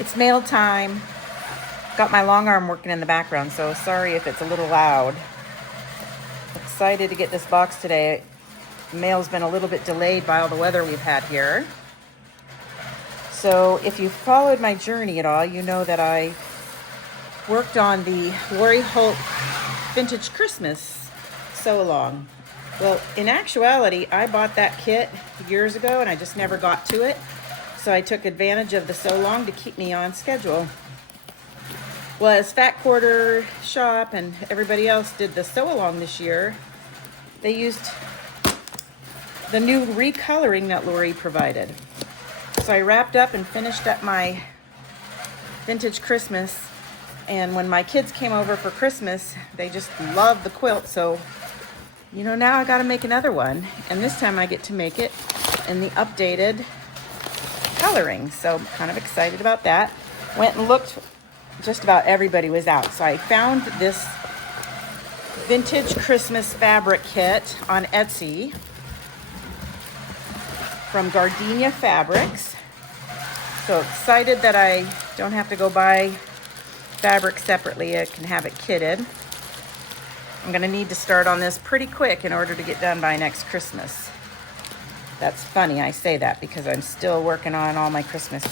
It's mail time. Got my long arm working in the background, so sorry if it's a little loud. Excited to get this box today. Mail's been a little bit delayed by all the weather we've had here. So if you followed my journey at all, you know that I worked on the Lori Holt Vintage Christmas sew-along. Well, in actuality, I bought that kit years ago and I just never got to it. So I took advantage of the sew-along to keep me on schedule. Well, as Fat Quarter Shop and everybody else did the sew-along this year, they used the new recoloring that Lori provided. So I wrapped up and finished up my Vintage Christmas, and when my kids came over for Christmas, they just loved the quilt. So, you know, now I got to make another one, and this time I get to make it in the updated coloring. So I'm kind of excited about that. Went and looked, just about everybody was out. So I found this Vintage Christmas fabric kit on Etsy from Gardenia Fabrics. So excited that I don't have to go buy fabric separately. I can have it kitted. I'm gonna need to start on this pretty quick in order to get done by next Christmas. That's funny, I say that because I'm still working on all my Christmas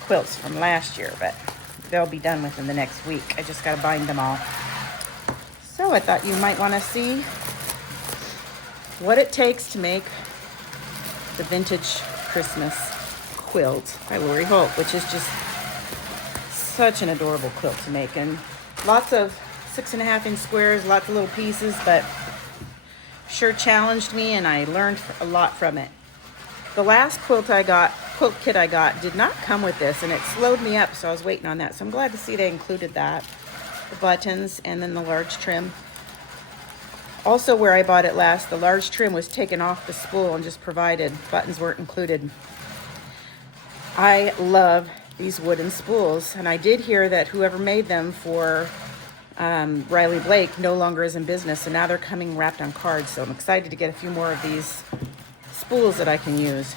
quilts from last year, but they'll be done within the next week. I just gotta bind them all. So I thought you might wanna see what it takes to make the Vintage Christmas quilt by Lori Holt, which is just such an adorable quilt to make, and lots of 6.5-inch squares, lots of little pieces, but sure challenged me and I learned a lot from it. The last quilt kit I got did not come with this, and it slowed me up, so I was waiting on that. So I'm glad to see they included that, the buttons and then the large trim. Also, where I bought it last, the large trim was taken off the spool and just provided. Buttons weren't included. I love these wooden spools, and I did hear that whoever made them for Riley Blake no longer is in business, and now they're coming wrapped on cards. So I'm excited to get a few more of these spools that I can use.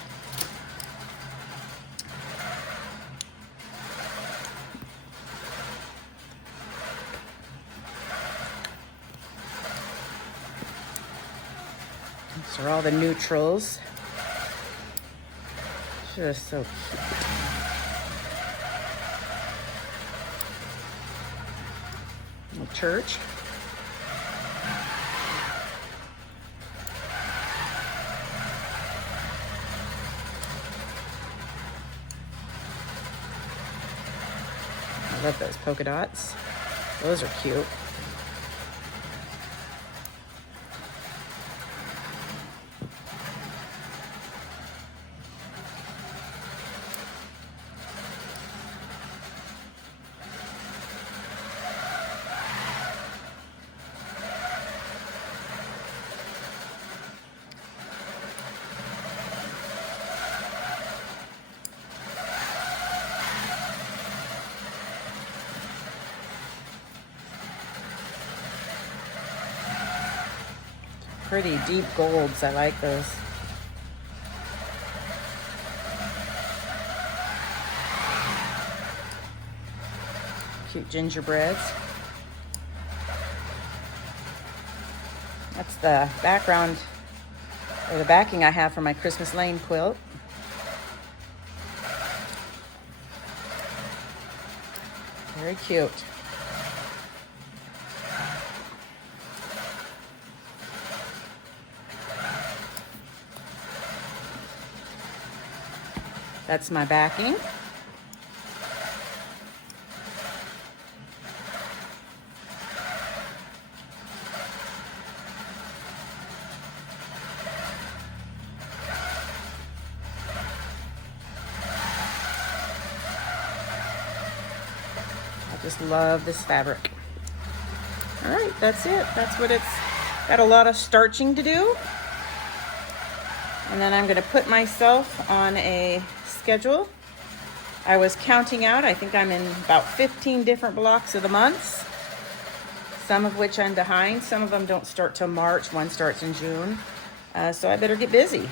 These are all the neutrals. Just so cute. Little church. I love those polka dots. Those are cute. Pretty deep golds. I like those. Cute gingerbreads. That's the background, or the backing I have for my Christmas Lane quilt. Very cute. That's my backing. I just love this fabric. All right, that's it. That's what it's got, a lot of starching to do. And then I'm gonna put myself on a schedule. I was counting out, I think I'm in about 15 different blocks of the months, some of which I'm behind. Some of them don't start till March, one starts in June. So I better get busy.